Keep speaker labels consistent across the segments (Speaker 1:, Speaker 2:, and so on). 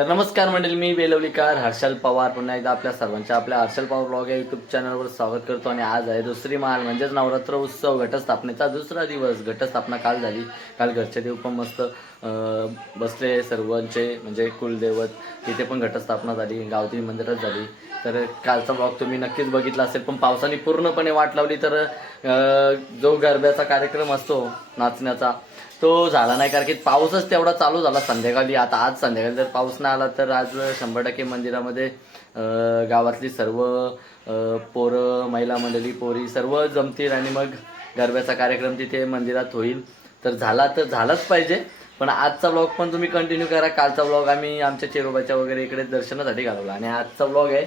Speaker 1: तर नमस्कार मंडळी मी बेलवलीकार हर्षल पवार. पुन्हा एकदा आपल्या सर्वांच्या आपल्या हर्षल पवार ब्लॉग या युट्यूब चॅनलवर स्वागत करतो आणि आज आहे दुसरी माल म्हणजेच नवरात्र उत्सव घटस्थापनेचा दुसरा दिवस. घटस्थापना काल झाली. काल घरचे देव पण मस्त बसले सर्वांचे म्हणजे कुलदैवत. तिथे पण घटस्थापना झाली गावठी मंदिरात झाली. तर कालचा ब्लॉग तुम्ही नक्कीच बघितला असेल पण पावसाने पूर्णपणे वाट लावली. तर जो गरब्याचा कार्यक्रम असतो नाचण्याचा तो झाला नाही कारण की पाऊसच तेवढा चालू झाला संध्याकाळी. आता आज संध्याकाळी जर पाऊस नाही आला तर आज शंभर टक्के मंदिरामध्ये गावातली सर्व पोरं महिला मंडळी पोरी सर्व जमतील आणि मग गरब्याचा कार्यक्रम तिथे मंदिरात होईल. तर झाला तर झालाच पाहिजे पण आजचा ब्लॉग पण तुम्ही कंटिन्यू करा. कालचा ब्लॉग आम्ही आमच्या चेरोबाच्या वगैरे इकडे दर्शनासाठी घालवला. आणि आजचा ब्लॉग आहे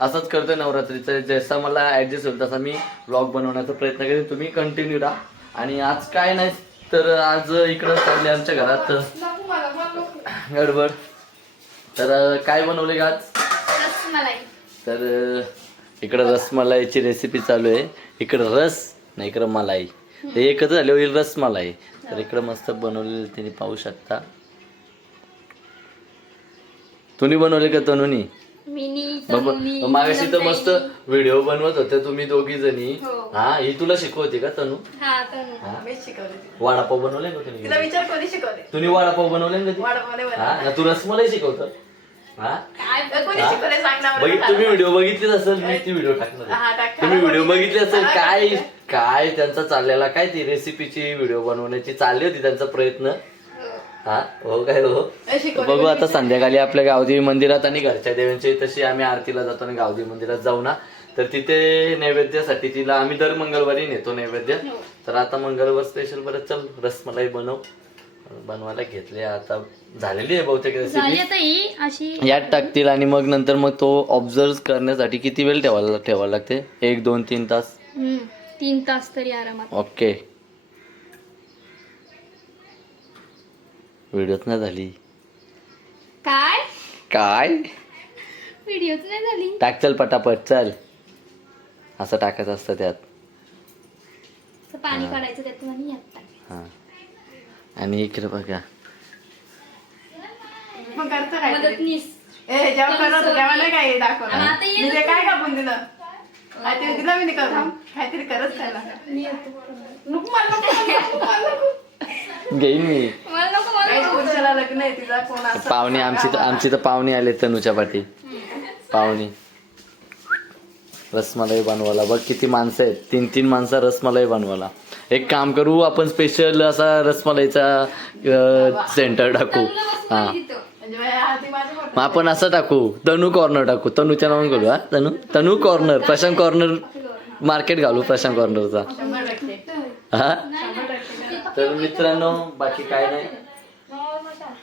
Speaker 1: असंच करतोय नवरात्रीचं. जसं मला ॲडजस्ट होईल तसा मी ब्लॉग बनवण्याचा प्रयत्न करेन. तुम्ही कंटिन्यू राहा. आणि आज काय नाही तर आज इकडं चालले आमच्या घरात. गडबड. तर काय बनवले का आज? तर इकडं रसमलाईची रेसिपी चालू आहे. इकडं रस नाही इकडं मलाई. ते एकच झाले होईल रसमलाई. तर इकडं मस्त बनवलेलं तुम्ही पाहू शकता. तुम्ही बनवले का तनुनी, मागाशी तर. मस्त व्हिडिओ बनवत होते तुम्ही दोघी जणी
Speaker 2: हो.
Speaker 1: हा ही तुला शिकवते का तनु
Speaker 2: हा तनु
Speaker 1: हा?
Speaker 3: मीच शिकवले तिला.
Speaker 1: वडापाव बनवले का तुम्ही तुम्ही वडापाव बनवले का हा तू रसमलाई शिकवतो. तुम्ही व्हिडिओ बघितलीच असेल मी ती व्हिडिओ
Speaker 3: हा,
Speaker 1: टाकणार
Speaker 3: टाक.
Speaker 1: तुम्ही व्हिडिओ बघितली असेल
Speaker 3: हा,
Speaker 1: काय
Speaker 3: बघितलं.
Speaker 1: काय त्यांचा चाललेला काय ती रेसिपीची व्हिडिओ बनवण्याची चालली होती त्यांचा प्रयत्न हा हो काय हो. बघू आता संध्याकाळी आपल्या गावदेवी मंदिरात आणि घरच्या देवांची तशी आम्ही आरतीला जातो आणि गावदेवी मंदिरात जाऊ ना. तर तिथे नैवेद्यासाठी तिला आम्ही दर मंगळवारी नेतो नैवेद्य. तर आता मंगळवार स्पेशल बरं चल रसमलाई बनव. बनवायला घेतले आता. झालेली आहे बहुतेक रेसिपी
Speaker 2: ही
Speaker 1: यात टाकतील आणि मग नंतर मग तो ऑब्झर्व करण्यासाठी किती वेळ ठेवायला ठेवायला लागते? एक दोन तीन तास?
Speaker 2: तीन तास तरी आरामात.
Speaker 1: ओके व्हिडिओच नाही झाली.
Speaker 2: काय?
Speaker 1: काय?
Speaker 2: व्हिडिओच नाही झाली.
Speaker 1: टाक चल पटापट चल. असं टाकायचं असतं त्यात.
Speaker 2: असं पाणी काढायचं त्यातून आणि यात टाकायचं.
Speaker 1: हां. आणि इकडे बघा.
Speaker 3: मग करतं काय
Speaker 2: मदतनीस
Speaker 3: ए जेव्हा करत होतं तेव्हा नाही काय
Speaker 2: आणि
Speaker 3: दाखवलं
Speaker 2: आता
Speaker 3: मी ते काय कापून दिलं? काहीतरी दिलं मी करून काहीतरी करत त्याला.
Speaker 2: मी येतो.
Speaker 3: नको मला नको, मला नको, मला नको.
Speaker 1: घेईन मी
Speaker 2: मला नको मला
Speaker 3: काही पुरुषाला लग्न आहे तिचा कोण असं
Speaker 1: पाहुणे आमची तर आमची तर पाहुणे आले तनुच्या पाठी. पाहुणे. रसमलाई बनवायला. बघ किती माणसं आहेत. तीन तीन माणसं रसमलाई बनवायला. एक काम करू आपण स्पेशल असा रसमलाईचा सेंटर टाकू. हा.
Speaker 3: म्हणजे हा ती माझी
Speaker 1: मग आपण असं टाकू. तनू कॉर्नर टाकू. तनूच्या नावाने करू हा? Tanu? Tanu corner Prashant corner market घालू प्रशांत कॉर्नरचा
Speaker 3: शंभर टक्के.
Speaker 1: हा? तर मित्रांनो बाकी काय नाही.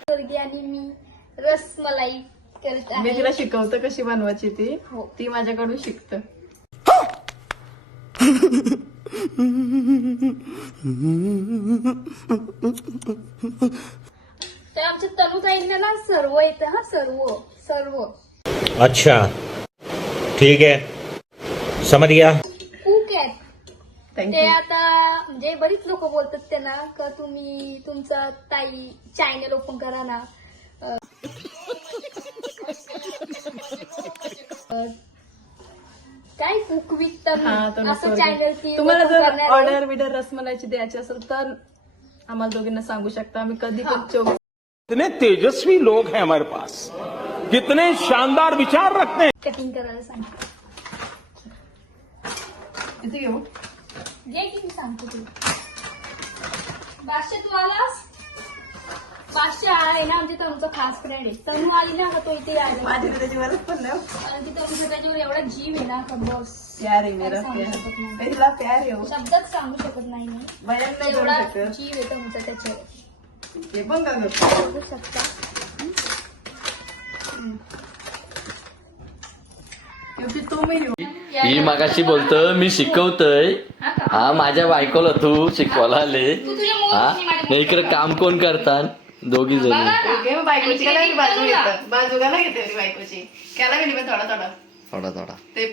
Speaker 2: पोरगी आणि मी रसमलाई करत
Speaker 3: मी
Speaker 2: आहे.
Speaker 3: तिला शिकवतो कशी बनवायची ती.
Speaker 2: हो.
Speaker 3: ती माझ्याकडून शिकत.
Speaker 2: तर आमच्या तनुताईंना ना सर्व येतं हा सर्व सर्व.
Speaker 4: अच्छा. ठीक है समझ गया
Speaker 2: ते आता म्हणजे बरीच लोक बोलतात त्यांना का तुम्ही तुमचा ताई चॅनल ओपन करा ना. अं, अं, काय कुक विथ
Speaker 3: हा तो
Speaker 2: असं चॅनल ती
Speaker 3: तुम्हाला
Speaker 2: open
Speaker 3: जर
Speaker 2: करणार आहे.
Speaker 3: ऑर्डर बिडर रसमलाईची द्यायची असेल तर आम्हाला दोघींना सांगू शकता. आम्ही कधी पण चोवीस
Speaker 4: कितने तेजस्वी लोग हैं हमारे पास। कितने शानदार विचार रखते हैं।
Speaker 2: कटिंग करायला सांगते
Speaker 3: किती घेऊ.
Speaker 2: जे की मी सांगतो तुला. बादशा तू आलास? बादशा आहे ना आमच्या तनुचा खास फ्रेंड आहे. तनु आली ना का तो इथे राहिला.
Speaker 3: माझी तर त्याची गरज पण नाही.
Speaker 2: ती त्याच्यावर एवढा जीव आहे ना का बस?
Speaker 3: प्यार आहे मेरा
Speaker 2: सांगू
Speaker 3: प्यार.
Speaker 2: शकत नाही.
Speaker 3: मेरीला प्यार आहे हो.
Speaker 2: शब्दात सांगू शकत नाही मी.
Speaker 3: बयान नाही करू
Speaker 2: एवढा
Speaker 3: शकत.
Speaker 2: जीव आहे तनुचा त्याच्यावर.
Speaker 3: हे पण का करतो
Speaker 2: बघू शकता?
Speaker 3: तो
Speaker 1: ही मागाशी बोलतं मी शिकवतोय. हा माझ्या बायकोला तू शिकवायला आले.
Speaker 2: तू तुझ्या मोबाईल
Speaker 1: हा नाही इकडे काम कोण करतात? दोघी जणी.
Speaker 3: बायकोची बाजू घेतं बाजू घाला घेते बायकोची. त्याला पण थोडा थोडा.
Speaker 1: थोडा थोडा.
Speaker 3: ते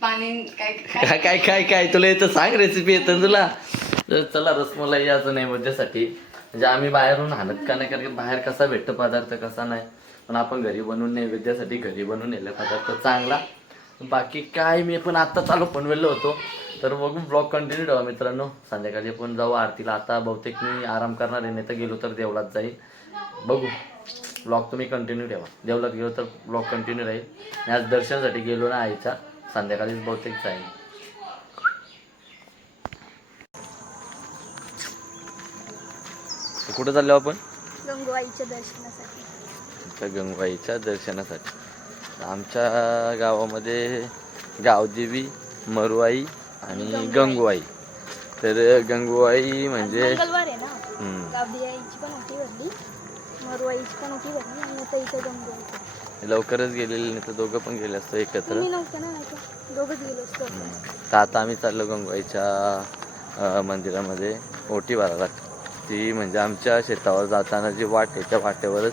Speaker 3: पाणी काय
Speaker 1: काय काय काय तुला येतं सांग रेसिपी येतं तुला. तर चला रसमलाई याचं नैवेद्यासाठी म्हणजे आम्ही बाहेरून हाणत का नाही? कारण बाहेर कसा भेटतो पदार्थ कसा नाही? पण आपण घरी बनवून नैवेद्यासाठी घरी बनवून नेला पदार्थ चांगला. बाकी काय मी पण आत्ता चालू पनवेललो होतो. तर बघू ब्लॉग कंटिन्यू ठेवा मित्रांनो. संध्याकाळी पण जाऊ आरतीला. आता बहुतेक मी आराम करणार आहे नाही तर गेलो तर देवळात जाईल. बघू ब्लॉग तुम्ही कंटिन्यू ठेवा. देवळात गेलो तर ब्लॉग कंटिन्यू राहील. आणि आज दर्शनासाठी गेलो ना आईच्या संध्याकाळीच बहुतेक जाईल कुठं चाललो आपण?
Speaker 2: गंगूबाईच्या दर्शनासाठी.
Speaker 1: त्या गंगूबाईच्या दर्शनासाठी. आमच्या गावामध्ये गावदेवी मरुआई आणि गंगूबाई. तर गंगूबाई म्हणजे लवकरच गेलेले नाही तर दोघं पण गेले असतो एकत्र. तर आता आम्ही चाललो गंगूबाईच्या अं, मंदिरामध्ये ओटी भरायला. ती म्हणजे आमच्या शेतावर जाताना जी वाट आहे त्या वाटेवरच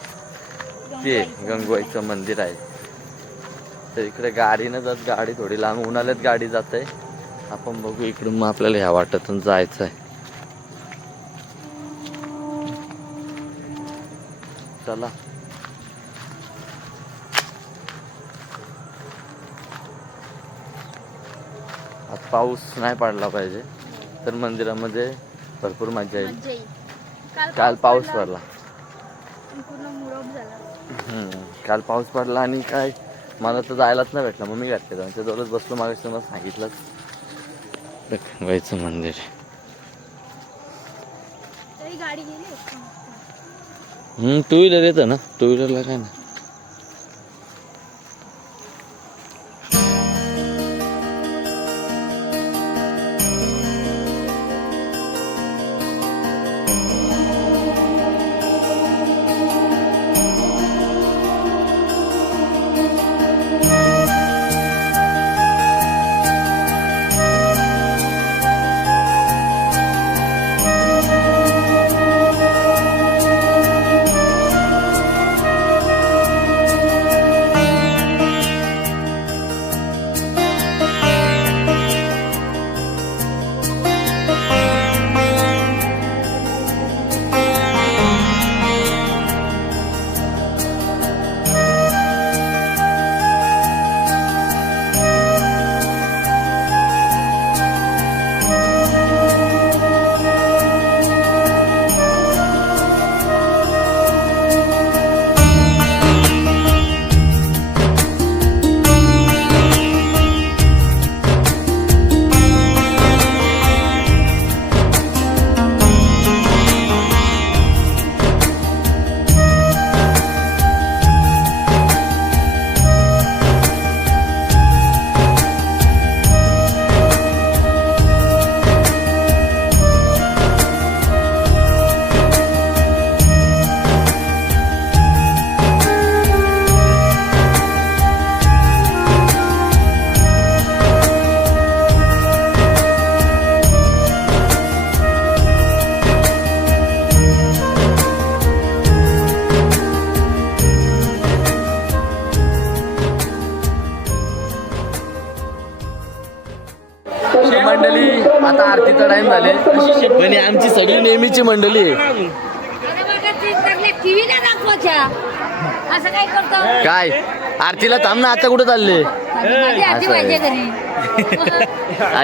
Speaker 1: ते गंगूबाईचं मंदिर आहे. तर इकडे गाडीनं जात गाडी थोडी लांब. उन्हाळ्यात गाडी जात आहे आपण बघू इकडून मग आपल्याला ह्या वाटातून जायचं आहे चला. आज पाऊस नाही पडला पाहिजे. तर मंदिरामध्ये भरपूर मजा येईल. काल पाऊस पडला. काल पाऊस पडला आणि काय? मला तर जायलाच नाही भेटलं. मग मी घातले त्यांच्या जवळच बसलो मागाशी तुम्हाला सांगितलंच. गंगाईचं मंदिर. टू व्हीलर येतं ना? टू व्हीलरला काय ना मंडळी आता आरतीचा टाइम झाले. पण आमची सगळी नेहमीची मंडळी आहे.
Speaker 2: असं काय करतो?
Speaker 1: काय? आरतीला थांब ना आता कुठं चालले?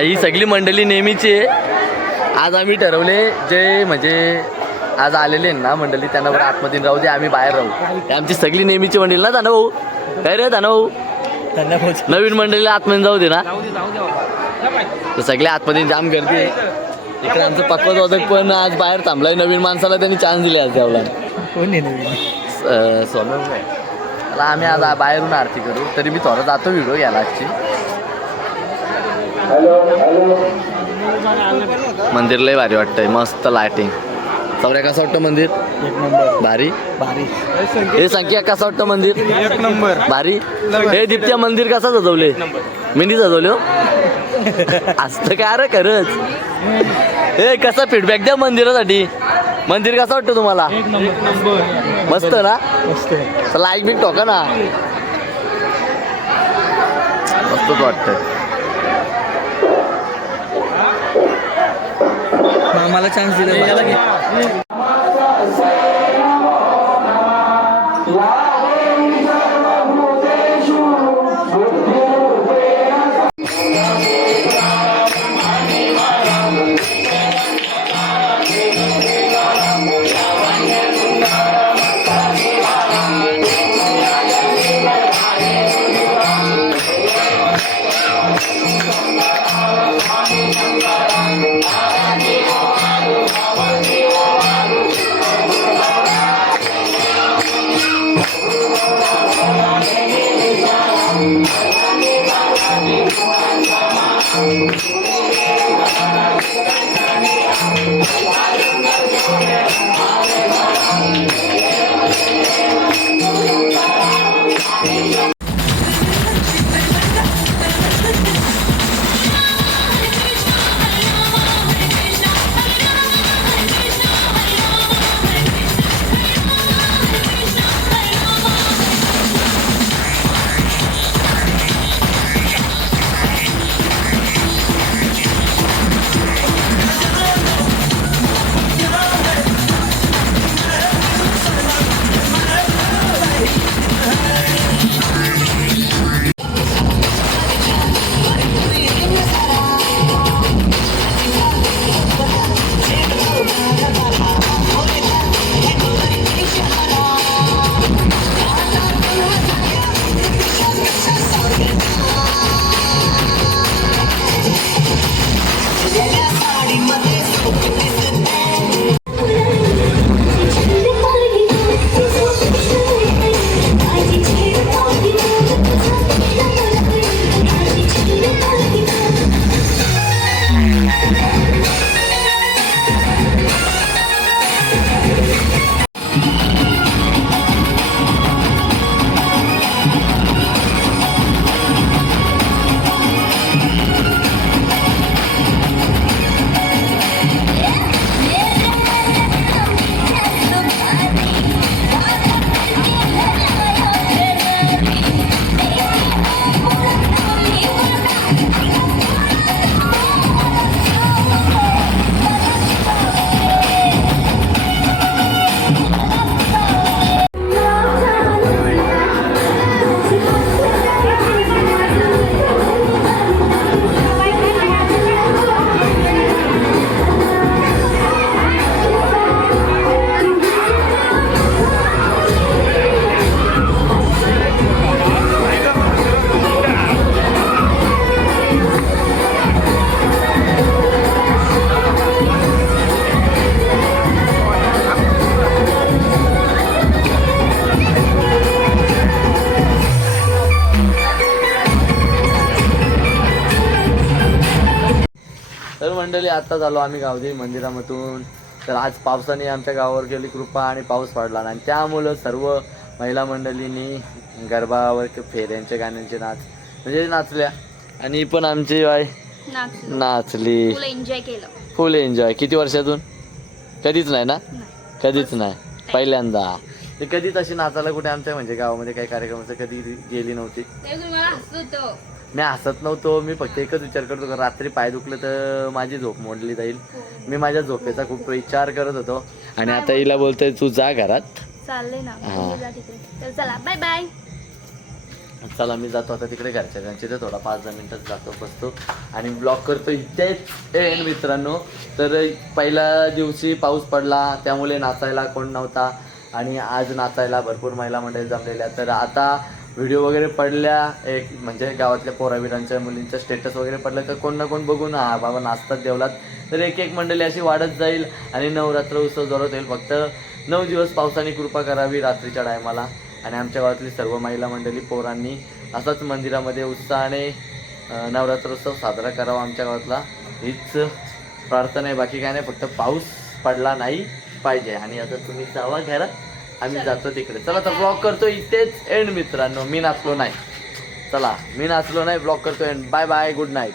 Speaker 1: ही सगळी मंडळी नेहमीची आहे. आज आम्ही ठरवले जे म्हणजे आज आलेले ना मंडळी त्यांना बरं आतमध्ये राहू दे आम्ही बाहेर राहू. ही आमची सगळी नेहमीची मंडळी ना दाना भाऊ काय रे दाना भाऊ नवीन मंडळीला आतमध्ये जाऊ दे ना. तर सगळे आतमध्ये जाम गर्दी आहे. इकडे आमचं पक्वत वादक पण आज बाहेर थांबलाय. नवीन माणसाला त्यांनी चान्स दिले आज द्यावला सोनम मला आम्ही आज बाहेरून आरती करू. तरी मी थोडा जातो व्हिडिओ घ्यायला आजची. मंदिर लय भारी वाटतंय. मस्त लायटिंग चौऱ्या कसं वाटतं मंदिर? भारी. हे संख्या कसं वाटतं मंदिर?
Speaker 5: एक नंबर.
Speaker 1: भारी. हे दिप्त्या मंदिर कसं सजवले? मेहंदी सजवले हो? असतं काय रे खरंच. हे कसा फीडबॅक द्या मंदिरासाठी. मंदिर कसं वाटतं तुम्हाला?
Speaker 5: एक नंबर.
Speaker 1: मस्त ना?
Speaker 5: मस्त.
Speaker 1: लाईक बिक टोका ना. मस्तच वाटतंय.
Speaker 5: मामाला चान्स दिला
Speaker 1: तर मंडळी आता झालो आम्ही गावदेवी मंदिरामधून. तर आज पावसाने आमच्या गावावर गेली कृपा आणि पाऊस पडला आणि त्यामुळं सर्व महिला मंडळींनी गरबावर फेऱ्यांचे गाण्यांचे नाच म्हणजे नाचल्या. आणि पण आमची बाय
Speaker 2: नाचलो. एन्जॉय केलं.
Speaker 1: Full enjoy. किती वर्षातून? कधीच नाही ना? कधीच नाही. पहिल्यांदा. ते कधीच अशी नाचायला कुठे आमच्या म्हणजे गावामध्ये काही कार्यक्रम कधी गेली नव्हती. मी हसत नव्हतो मी फक्त एकच विचार करतो का रात्री पाय दुखलं तर माझी झोप मोडली जाईल. मी माझ्या झोपेचा खूप विचार करत होतो. आणि आता हिला बोलतोय तू जा घरात.
Speaker 2: चालले ना
Speaker 1: हा.
Speaker 2: तुम्ही जा तिकडे. तर चला बाय बाय.
Speaker 1: चला मी जातो आता तिकडे घरच्या घरचे ते थोडा पाच दहा मिनिटात जातो बसतो. आणि ब्लॉक करतो इथेच. एंड मित्रांनो तर पहिल्या दिवशी पाऊस पडला त्यामुळे नाचायला कोण नव्हता. आणि आज नाचायला भरपूर महिला मंडळी जमलेल्या तर आता व्हिडिओ वगैरे पडल्या एक म्हणजे गावातल्या पोराबिरांच्या मुलींच्या स्टेटस वगैरे पडलं तर कोण ना कोण बघून हा बाबा नाचतात देवलात. तर एक एक मंडळी अशी वाढत जाईल आणि नवरात्र उत्सव जोरात येईल फक्त नऊ दिवस पावसाने कृपा करावी रात्रीच्या टायमाला. आणि आमच्या गावातली सर्व महिला मंडळी पोरांनी असाच मंदिरामध्ये उत्साहाने नवरात्र नवरात्रोत्सव साजरा करावा आमच्या गावातला. हीच प्रार्थना आहे. बाकी काय नाही फक्त पाऊस पडला नाही पाहिजे. आणि आता तुम्ही जावा घरात. आम्ही जातो तिकडे. चला तर ब्लॉग करतो इथेच एंड मित्रांनो. मी नाचलो नाही. चला मी नाचलो नाही ब्लॉग करतो end bye bye good night